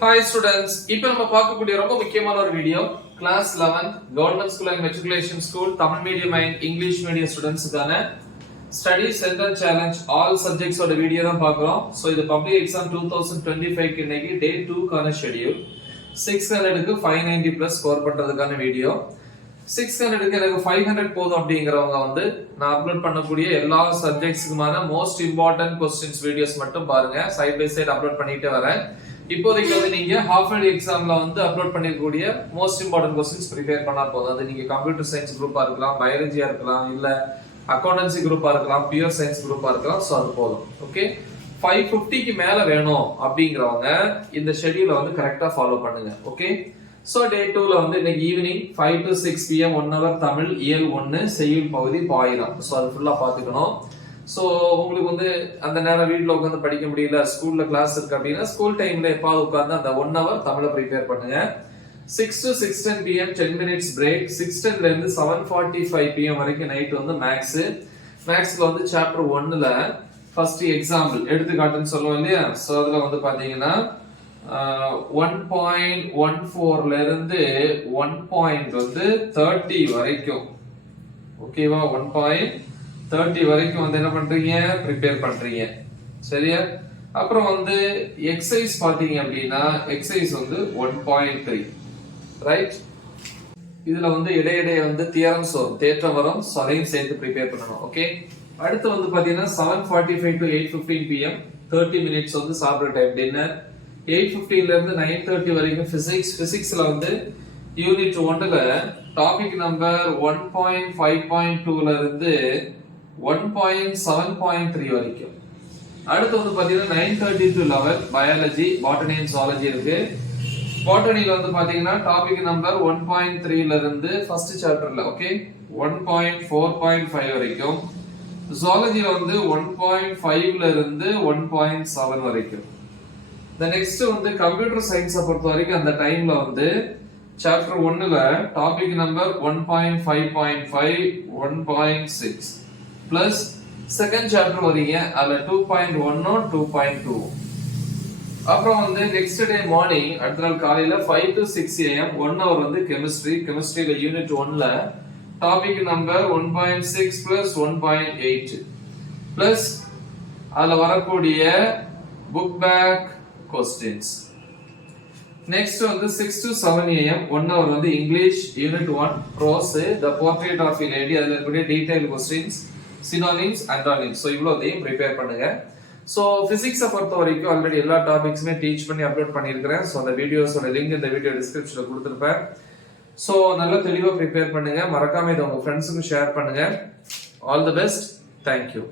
Hi students, இப்போ நம்ம பார்க்கக்கூடிய ரொம்ப முக்கியமான ஒரு video class 11 government school and matriculation school Tamil medium and English medium ஸ்டூடண்ட்ஸ்க்கான study centre challenge all subjects ஓட வீடியோ தான் பார்க்கறோம். சோ இது பப்ளிக் எக்ஸாம் 2025 க்கு இன்னைக்கு டே 2 கான ஷெட்யூல். 600 க்கு 590 பிளஸ் ஸ்கோர் பண்றதுக்கான வீடியோ. 600 க்கு எனக்கு 500 போதும் அப்படிங்கறவங்க வந்து நான் அப்லோட் பண்ணக்கூடிய எல்லா சப்ஜெக்ட்ஸ்க்குமான மோஸ்ட் இம்பார்ட்டன்ட் क्वेश्चंस வீடியோஸ் மட்டும் பாருங்க. சைடு பை சைடு அப்லோட் பண்ணிட்டே வரேன். இப்போதைக்கு வந்து நீங்க ஹாஃப் இயர்லி எக்ஸாம்ல வந்து அப்லோட் பண்ணிருக்கக்கூடிய மோஸ்ட் இம்பார்ட்டன்ட் क्वेश्चंस ப்ரிப்பேர் பண்ணா போதும். அது நீங்க கம்ப்யூட்டர் சயின்ஸ் குரூப்பா இருக்கலாம், பயாலஜியா இருக்கலாம், இல்ல அக்கவுண்டன்சி குரூப்பா இருக்கலாம், பியூர் சயின்ஸ் குரூப்பா இருக்கலாம். சோ அது போதும். ஓகே, 550 க்கு மேல வேணும் அப்படிங்கறவங்க இந்த ஷெட்யூலை வந்து கரெக்ட்டா ஃபாலோ பண்ணுங்க. ஓகே, சோ டே 2ல வந்து இன்னைக்கு evening 5 to 6 pm 1 hour Tamil இயல் 1 செய்யுள் பகுதி பாயிரம். சோ அது ஃபுல்லா பாத்துக்கணும். சோ உங்களுக்கு வந்து அந்த நேரம் வீட்ல உட்கார்ந்து படிக்க முடியல, ஸ்கூல்ல கிளாஸ் இருக்கு அப்படின்னா ஸ்கூல் டைம்ல எப்பாவது உட்கார்ந்து அந்த 1 hour தமிழை ப்ரிப்பேர் பண்ணுங்க. 6 to 6:10 pm 10 minutes break. 6:10 ல இருந்து 7:45 pm வரைக்கும் நைட் வந்து மேக்ஸ்ல வந்து சாப்டர் 1ல ஃபர்ஸ்ட் எக்ஸாம்பிள் எடுத்துக்காட்டுன்னு சொல்லுவோம் இல்லையா. சோ அதுல வந்து பாத்தீங்கன்னா 1.14 ல இருந்து 1.30 வரைக்கும், ஓகேவா, 1.30 வரைக்கும் வந்து என்ன பண்றீங்க, ப்ரிப்பேர் பண்றீங்க. சரியா? அப்புறம் வந்து எக்ஸசைஸ் பாத்தீங்க அப்படின்னா எக்ஸசைஸ் வந்து 1.3, ரைட்? இதுல வந்து இடையிடையே வந்து தியரம்ஸ் வரும், தேற்றம் வரும், அதையும் சேர்த்து ப்ரிப்பேர் பண்ணணும். ஓகே, அடுத்து வந்து பாத்தீங்கன்னா 7:45 to 8:15 pm 30 minutes வந்து சாப்பிடுற டைம் டின்னர். 8:15 ல இருந்து 9:30 வரைக்கும் பிசிக்ஸ்ல வந்து யூனிட் 1ல டாபிக் நம்பர் 1.5.2 ல இருந்து 1.7.3 வரைக்கும். அடுத்து வந்து பாத்தீங்கன்னா 9:30 to 11 biology, botany and zoology இருக்கு. பாட்டனில வந்து பாத்தீங்கன்னா டாபிக் நம்பர் 1.3 ல இருந்து ஃபர்ஸ்ட் சாப்டர்ல ஓகே 1.4.5 வரைக்கும். ஜூவாலஜில வந்து 1.5 ல இருந்து 1.7 வரைக்கும். The next வந்து கம்ப்யூட்டர் சயின்ஸை பொறுத்த வரைக்கும் அந்த டைம்ல வந்து சாப்டர் 1ல topic number 1.5.5 1.6 plus second chapter வரீங்க அதுல 2.1 2.2. அப்புறம் வந்து நெக்ஸ்ட் டே மார்னிங் அடுத்த நாள் காலையில 5 to 6 am 1 hour வந்து கெமிஸ்ட்ரியில யூனிட் 1ல டாபிக் நம்பர் 1.6 பிளஸ் 1.8 பிளஸ் அதுல வரக்கூடிய புக் பேக் questions. Next வந்து 6 to 7 am 1 hour வந்து English unit 1 prose the portrait of a lady, அதுல இருக்கக்கூடிய detail questions, synonyms, antonyms. So இவ்வளவுதையும் ப்ரிப்பேர் பண்ணுங்க. சோ பிசிக்ஸை பொறுத்த வரைக்கும் ஆல்ரெடி எல்லா டாபிக்ஸுமே டீச் பண்ணி அப்லோட் பண்ணியிருக்கிறேன். சோ அந்த வீடியோஸோட லிங்க் இந்த வீடியோ டிஸ்கிரிப்ஷன்ல கொடுத்திருப்பேன். சோ நல்லா தெளிவா ப்ரிப்பேர் பண்ணுங்க. மறக்காம இதை உங்க ஃப்ரெண்ட்ஸுக்கு ஷேர் பண்ணுங்க. All the best. தேங்க்யூ.